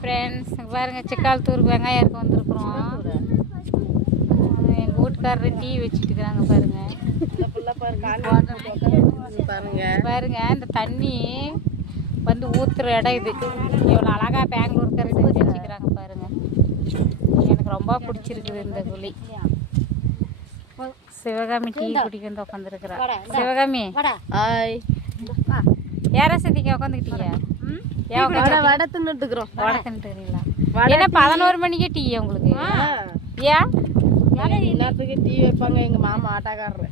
Friends, பாருங்க சிக்கால்தூருக்கு வெங்காயம் இருக்க வந்திருக்கிறோம். எங்கள் வீட்டுக்காரரு டீ வச்சுட்டு இருக்கிறாங்க பாருங்க. பாருங்க இந்த தண்ணி வந்து ஊற்றுற இடம் இது. இவ்வளோ அழகாக பெங்களூருக்காரர் செஞ்சு வச்சுக்கிறாங்க பாருங்க. எனக்கு ரொம்ப பிடிச்சிருக்குது இந்த குழி. சிவகாமி டீ குடிக்க வந்து உட்காந்துருக்குறா. சிவகாமி யாரா சதிக்க உட்காந்துக்கிட்டீங்க? வடை தின்னுட்டுக்கிறோம். வடை தின்னுட்டுக்கிறீங்களா? ஏன்னா 11 மணிக்கே டீ உங்களுக்கு? ஏன் இந்நேரத்துக்கு டீ வைப்பாங்க எங்க மாமா ஆட்டாக்காரரு.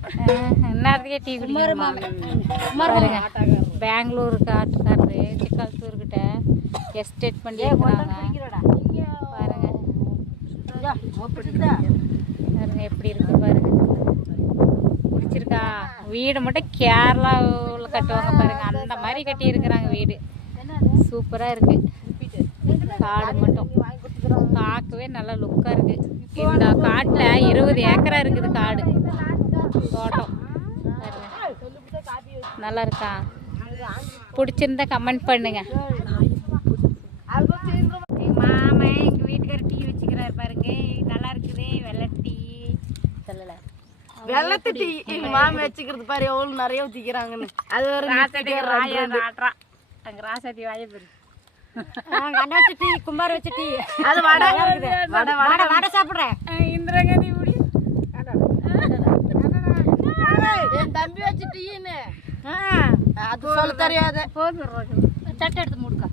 இந்நேரத்துக்கே டீ குடிக்கணுமா? பாருங்க பெங்களூருக்கு ஆட்டுக்காரரு சிக்கால்தூர்கிட்ட எஸ்டேட் பண்ணி இருக்கிறாங்க. பாருங்க பாருங்க எப்படி இருக்கு பாருங்க. பிடிச்சிருக்கா? வீடு மட்டும் கேரளாவில் கட்டுவாங்க பாருங்க, அந்த மாதிரி கட்டி இருக்கிறாங்க வீடு. சூப்பராக இருக்கு. காடு மட்டும் பார்க்கவே நல்லா லுக்காக இருக்கு. இந்த காட்டில் 20 ஏக்கரா இருக்குது காடு தோட்டம். நல்லா இருக்கா? பிடிச்சிருந்தா கமெண்ட் பண்ணுங்க. எங்கள் மாமா எங்கள் வீட்டுக்கார டீ வச்சுக்கிறாரு பாருங்க. நல்லா இருக்குது. வெள்ளை டீ சொல்லலை, வெள்ளத்து டீ எங்க மாமா வச்சுக்கிறது பாரு எவ்வளவு நிறைய ஊத்திக்கிறாங்கன்னு. அது ஒரு ராசாத்தி ஆட்டுறா. அங்கே ராசாத்தி வாய பேரு அண்ணாச்சி டீ, குமார் வச்ச டீ. அது வடை வடை வடை வடை சாப்பிட்றேன். இந்திரகாந்தி முடி என் தம்பி வச்ச டீன்னு அது சொல்ல தெரியாது. சட்டை எடுத்து முடுக்கா.